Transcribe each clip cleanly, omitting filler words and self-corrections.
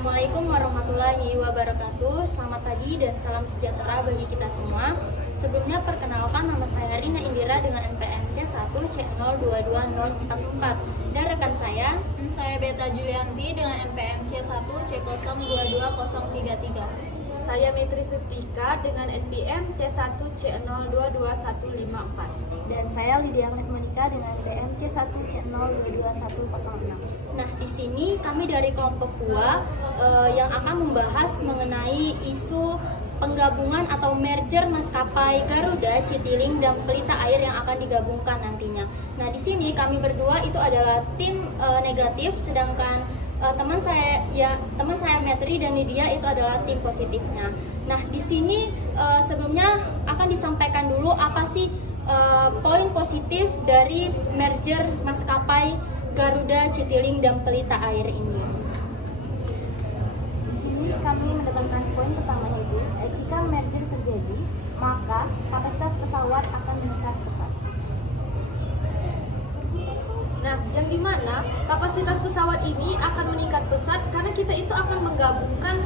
Assalamualaikum warahmatullahi wabarakatuh. Selamat pagi dan salam sejahtera bagi kita semua. Sebelumnya perkenalkan, nama saya Rina Indira dengan NPM C1C022044 dan rekan saya Beta Julianti dengan NPM C1C022033. Saya Mitri Sustika dengan NPM C1C022154. Dan saya Lydia Agnes Monika dengan NPM C1C022106. Nah, di sini kami dari kelompok PUA yang akan membahas mengenai isu penggabungan atau merger maskapai Garuda, Citylink, dan Pelita Air yang akan digabungkan nantinya. Nah, di sini kami berdua itu adalah tim negatif, sedangkan teman saya Metri dan Lydia itu adalah tim positifnya. Nah, di sini sebelumnya akan disampaikan dulu apa sih poin positif dari merger maskapai Garuda, Citylink, dan Pelita Air ini. Di sini kami menekankan poin pertama, yaitu jika merger terjadi, maka kapasitas pesawat akan meningkat pesat. Nah, yang dimana kapasitas pesawat ini akan meningkat pesat karena kita itu akan menggabungkan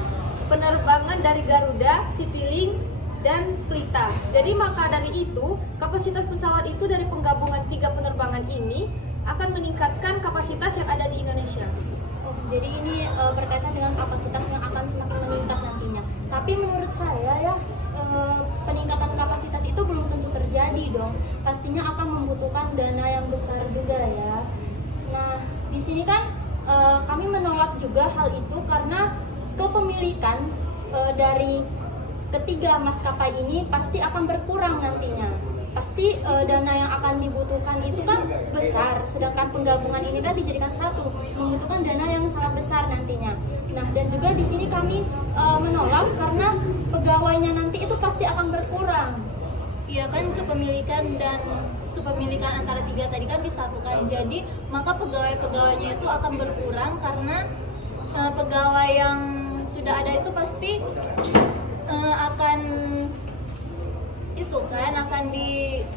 penerbangan dari Garuda, Citylink, dan Pelita. Jadi maka dari itu kapasitas pesawat itu dari penggabungan 3 penerbangan ini akan meningkatkan kapasitas yang ada di Indonesia. Oh, jadi ini berkaitan dengan kapasitas yang akan semakin meningkat nantinya. Tapi menurut saya ya peningkatan kapasitas itu belum tentu terjadi dong. Pastinya akan membutuhkan dana yang besar juga ya. Nah, di sini kan kami menolak juga hal itu karena kepemilikan dari ketiga maskapai ini pasti akan berkurang nantinya. Pasti dana yang akan dibutuhkan itu kan besar, sedangkan penggabungan ini kan dijadikan satu, membutuhkan dana yang sangat besar nantinya. Nah, dan juga di sini kami menolak karena pegawainya nanti itu pasti akan berkurang. Iya kan, kepemilikan antara 3 tadi kan disatukan, jadi maka pegawainya itu akan berkurang karena pegawai yang sudah ada itu pasti akan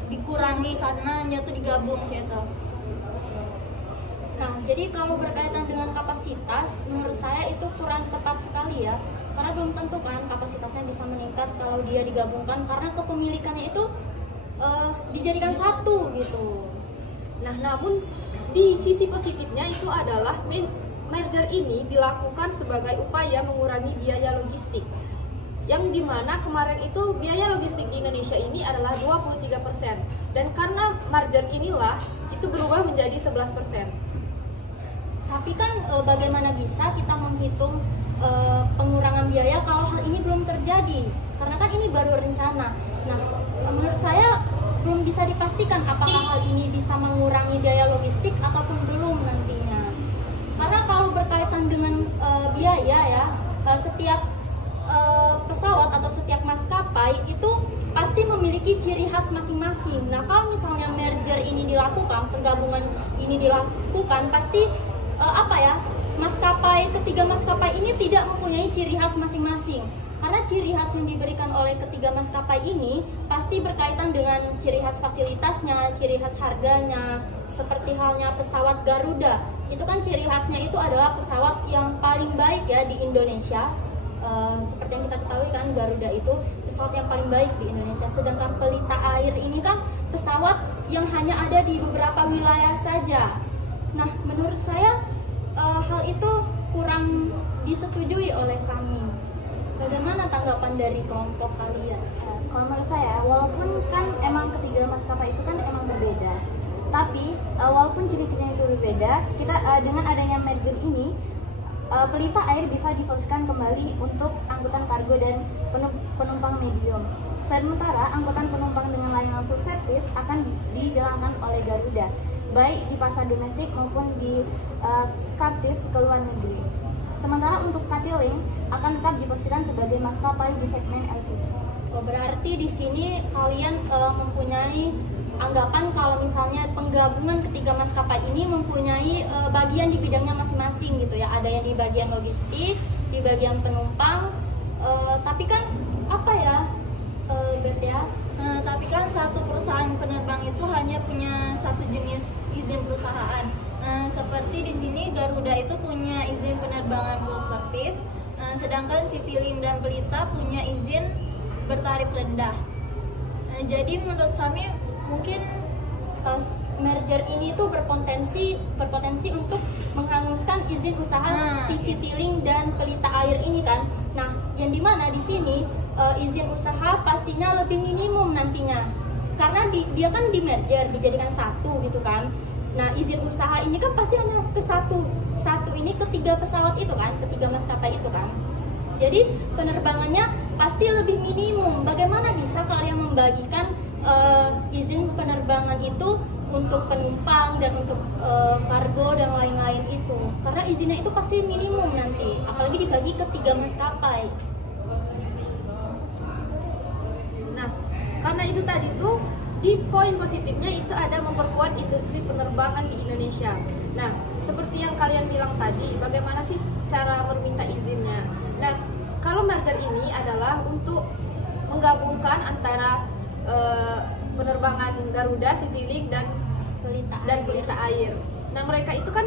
dikurangi karena nyatu digabung gitu. Nah, jadi kalau berkaitan dengan kapasitas, menurut saya itu kurang tepat sekali ya, karena belum tentu kan kapasitasnya bisa meningkat kalau dia digabungkan karena kepemilikannya itu dijadikan satu gitu. Nah, namun di sisi positifnya itu adalah merger ini dilakukan sebagai upaya mengurangi biaya logistik. Yang dimana kemarin itu biaya logistik di Indonesia ini adalah 23%, dan karena merger inilah itu berubah menjadi 11%. Tapi kan bagaimana bisa kita menghitung pengurangan biaya kalau hal ini belum terjadi? Karena kan ini baru rencana. Nah, menurut saya belum bisa dipastikan apakah hal ini bisa mengurangi biaya logistik ataupun belum nantinya. Karena kalau berkaitan dengan biaya ya, setiap pesawat atau setiap maskapai itu pasti memiliki ciri khas masing-masing. Nah, kalau misalnya merger ini dilakukan, penggabungan ini dilakukan, pasti ketiga maskapai ini tidak mempunyai ciri khas masing-masing. Karena ciri khas yang diberikan oleh ketiga maskapai ini pasti berkaitan dengan ciri khas fasilitasnya, ciri khas harganya. Seperti halnya pesawat Garuda, itu kan ciri khasnya itu adalah pesawat yang paling baik ya di Indonesia. Seperti yang kita ketahui kan, Garuda itu pesawat yang paling baik di Indonesia. Sedangkan Pelita Air ini kan pesawat yang hanya ada di beberapa wilayah saja. Nah, menurut saya hal itu kurang disetujui oleh kami. Bagaimana tanggapan dari kelompok kalian? Kalau menurut saya, walaupun kan emang ketiga maskapai itu kan emang berbeda, tapi walaupun ciri-cirinya itu berbeda, kita dengan adanya merger ini Pelita Air bisa difokuskan kembali untuk angkutan kargo dan penumpang medium. Sementara angkutan penumpang dengan layanan full service akan dijalankan oleh Garuda, baik di pasar domestik maupun di captive ke luar negeri. Sementara untuk Citylink akan tetap diposisikan sebagai maskapai di segmen LCC. Oh, berarti di sini kalian mempunyai anggapan kalau misalnya penggabungan ketiga maskapai ini mempunyai bagian di bidangnya masing-masing gitu ya. Ada yang di bagian logistik, di bagian penumpang, tapi kan Bet ya? Tapi kan satu perusahaan penerbang itu hanya punya satu jenis izin perusahaan. Seperti di sini Garuda itu punya izin penerbangan full service, sedangkan Citylink dan Pelita punya izin bertarif rendah. Nah, jadi menurut kami mungkin merger ini tuh berpotensi untuk menghanguskan izin usaha si Citylink dan Pelita Air ini kan. Nah, yang dimana di sini izin usaha pastinya lebih minimum nantinya, karena dia kan di merger, dijadikan satu gitu kan. Nah, izin usaha ini kan pasti hanya ke satu ini, ketiga pesawat itu kan, ketiga maskapai itu kan. Jadi penerbangannya pasti lebih minimum. Bagaimana bisa kalian membagikan izin penerbangan itu untuk penumpang dan untuk kargo dan lain-lain itu? Karena izinnya itu pasti minimum nanti, apalagi dibagi ke 3 maskapai. Nah, karena itu tadi tuh di poin positifnya itu ada memperkuat industri penerbangan di Indonesia. Nah, seperti yang kalian bilang tadi, bagaimana sih cara meminta izinnya? Nah, kalau merger ini adalah untuk menggabungkan antara penerbangan Garuda, Citylink dan Pelita Air. Nah, mereka itu kan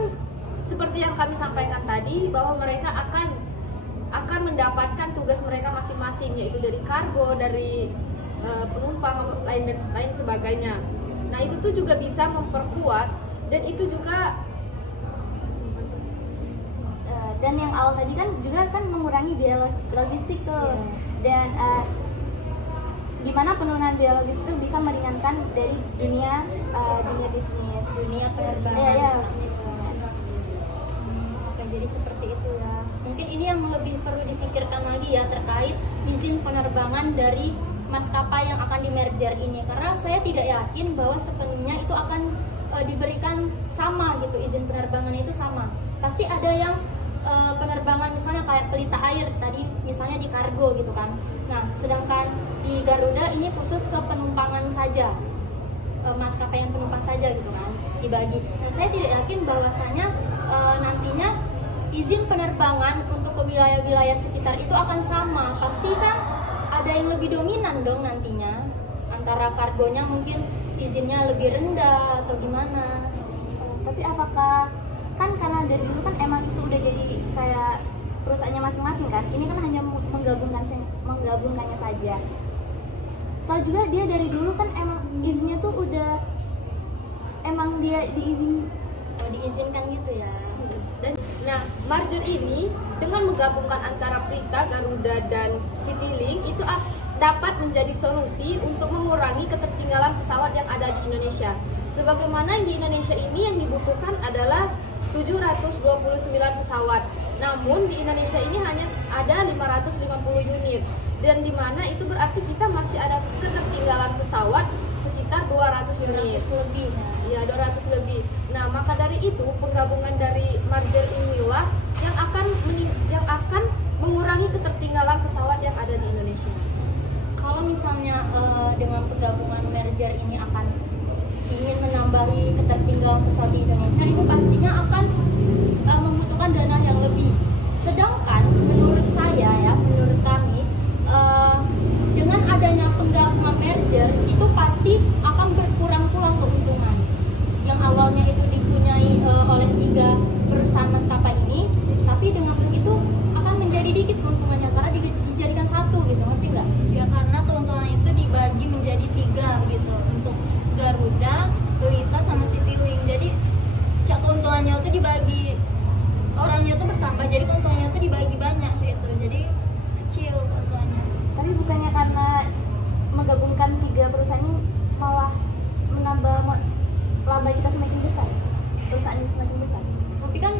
seperti yang kami sampaikan tadi, bahwa mereka akan mendapatkan tugas mereka masing-masing, yaitu dari kargo, dari penumpang, lain sebagainya. Nah, itu tuh juga bisa memperkuat, dan itu juga dan yang awal tadi kan juga kan mengurangi biaya logistik tuh. Dan gimana penurunan biaya logistik itu bisa meringankan dari dunia bisnis, dunia penerbangan. Oke, jadi seperti itu ya. Mungkin ini yang lebih perlu dipikirkan lagi ya terkait izin penerbangan dari maskapai yang akan di-merger ini, karena saya tidak yakin bahwa sepenuhnya itu akan diberikan sama gitu, izin penerbangannya itu sama. Pasti ada yang penerbangan misalnya kayak Pelita Air tadi misalnya di kargo gitu kan. Nah, sedangkan di Garuda ini khusus ke penumpangan saja, maskapai yang penumpang saja gitu kan, dibagi. Nah, saya tidak yakin bahwasanya nantinya izin penerbangan untuk ke wilayah-wilayah sekitar itu akan sama. Pasti kan ada yang lebih dominan dong nantinya, antara kargonya mungkin izinnya lebih rendah atau gimana. Tapi apakah kan karena dari dulu kan emang itu udah jadi kayak perusahaannya masing-masing kan, ini kan hanya menggabungkannya saja. Tahu juga dia dari dulu kan emang izinnya tuh udah emang dia diizinkan gitu ya. Dan nah, merger ini dengan menggabungkan antara Pelita, Garuda dan Citylink itu dapat menjadi solusi untuk mengurangi ketertinggalan pesawat yang ada di Indonesia. Sebagaimana di Indonesia ini yang dibutuhkan adalah 729 pesawat. Namun di Indonesia ini hanya ada 550 unit. Dan di mana itu berarti kita masih ada ketertinggalan pesawat sekitar 200 unit. 200 lebih. Ya, 200 lebih. Nah, maka dari itu penggabungan dari merger inilah yang akan mengurangi ketertinggalan pesawat yang ada di Indonesia. Kalau misalnya dengan penggabungan merger ini akan ingin menambahi ketertinggalan pesawat di Indonesia, itu pastinya akan membutuhkan dana yang lebih. Sedangkan menurut saya ya, menurut kami dengan adanya penggabungan merger itu pasti akan berkurang-kurang keuntungan. Yang awalnya itu dipunyai oleh 3 perusahaan maskapai ini, tapi dengan begitu akan menjadi dikit keuntungannya karena dijadikan satu gitu, ngerti nggak? ya karena keuntungan itu dibagi menjadi 3 gitu, untuk Garuda, Pelita sama Citylink. Jadi keuntungannya itu dibagi, orangnya itu bertambah, jadi keuntungannya itu dibagi banyak gitu. Jadi kecil keuntungannya. Tapi bukannya karena menggabungkan 3 perusahaan ini malah menambah laba kita semakin besar, perusahaan ini semakin besar. Tapi kan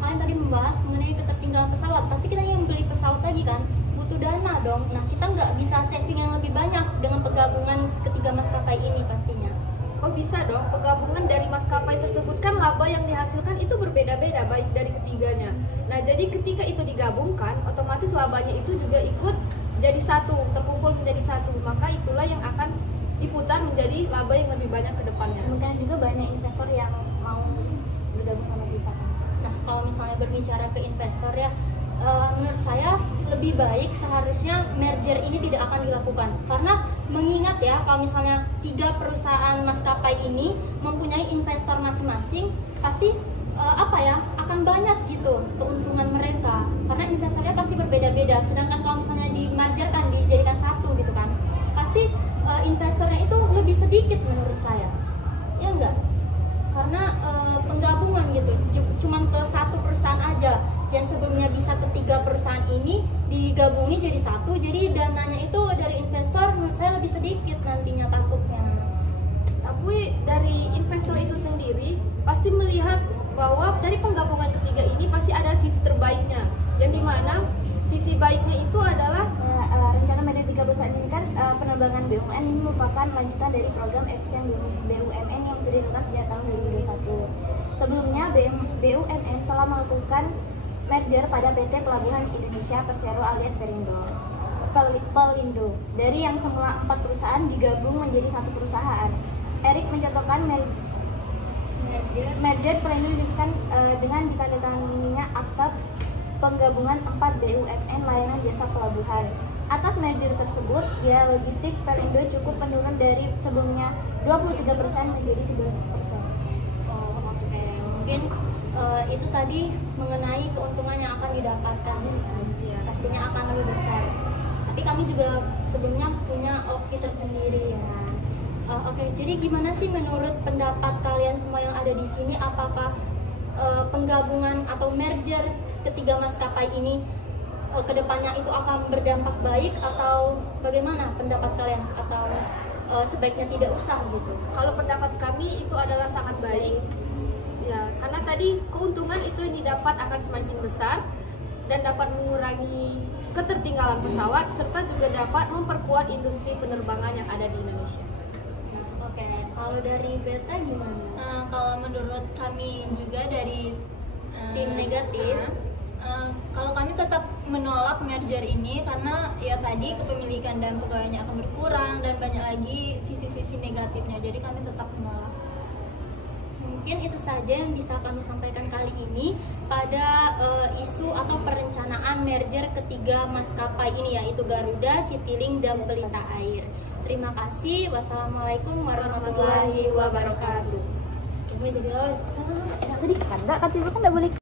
kalian tadi membahas mengenai ketertinggalan pesawat, pasti kita yang beli pesawat lagi kan butuh dana dong. Nah, kita nggak bisa saving yang lebih banyak dengan penggabungan ketiga maskapai ini pastinya. Oh, bisa dong. Penggabungan dari maskapai tersebut kan laba yang dihasilkan itu berbeda-beda baik dari ketiganya. Nah, jadi ketika itu digabungkan, otomatis labanya itu juga ikut jadi satu, terkumpul menjadi satu. Maka itulah yang akan diputar menjadi laba yang lebih banyak ke depannya. Mungkin juga banyak investor yang mau bergabung sama kita. Nah, kalau misalnya berbicara ke investor ya, menurut saya lebih baik seharusnya merger ini tidak akan dilakukan, karena mengingat ya kalau misalnya 3 perusahaan maskapai ini mempunyai investor masing-masing, pasti akan banyak gitu keuntungan mereka, karena investornya pasti berbeda-beda tiga perusahaan ini digabungi jadi satu, jadi dananya itu dari investor menurut saya lebih sedikit nantinya takutnya. Tapi dari investor itu sendiri pasti melihat bahwa dari penggabungan ketiga ini pasti ada sisi terbaiknya, yang dimana sisi baiknya itu adalah rencana merger tiga perusahaan ini kan penerbangan BUMN ini merupakan lanjutan dari program efisien BUMN yang sudah dilakukan sejak tahun 2021. Sebelumnya BUMN telah melakukan merger pada PT Pelabuhan Indonesia Persero alias Pelindo. Dari yang semula 4 perusahaan digabung menjadi satu perusahaan. Erick mencontohkan merger Pelindo dilakukan dengan ditandatanganinya akta penggabungan 4 BUMN layanan jasa pelabuhan. Atas merger tersebut, biaya logistik Pelindo cukup menurun dari sebelumnya 23% menjadi 11%. Oh, oke. Mungkin itu tadi mengenai keuntungan yang akan didapatkan ya. Pastinya akan lebih besar. Tapi kami juga sebelumnya punya opsi tersendiri ya. Oke, jadi gimana sih menurut pendapat kalian semua yang ada di sini? Apakah penggabungan atau merger ketiga maskapai ini kedepannya itu akan berdampak baik atau bagaimana pendapat kalian? Atau sebaiknya tidak usah gitu? kalau pendapat kami itu adalah sangat baik. Ya, karena tadi keuntungan itu yang didapat akan semakin besar dan dapat mengurangi ketertinggalan pesawat serta juga dapat memperkuat industri penerbangan yang ada di Indonesia. Oke, kalau dari Beta gimana? Kalau menurut kami juga dari Tim negatif. Kalau kami tetap menolak merger ini karena ya tadi kepemilikan dan pegawainya akan berkurang dan banyak lagi sisi-sisi negatifnya. Jadi kami tetap menolak. Mungkin itu saja yang bisa kami sampaikan kali ini pada isu atau perencanaan merger ketiga maskapai ini, yaitu Garuda, Citylink, dan Pelita Air. Terima kasih. Wassalamualaikum warahmatullahi wabarakatuh. Jadi lo Sedih kan? Enggak, kan tidak boleh.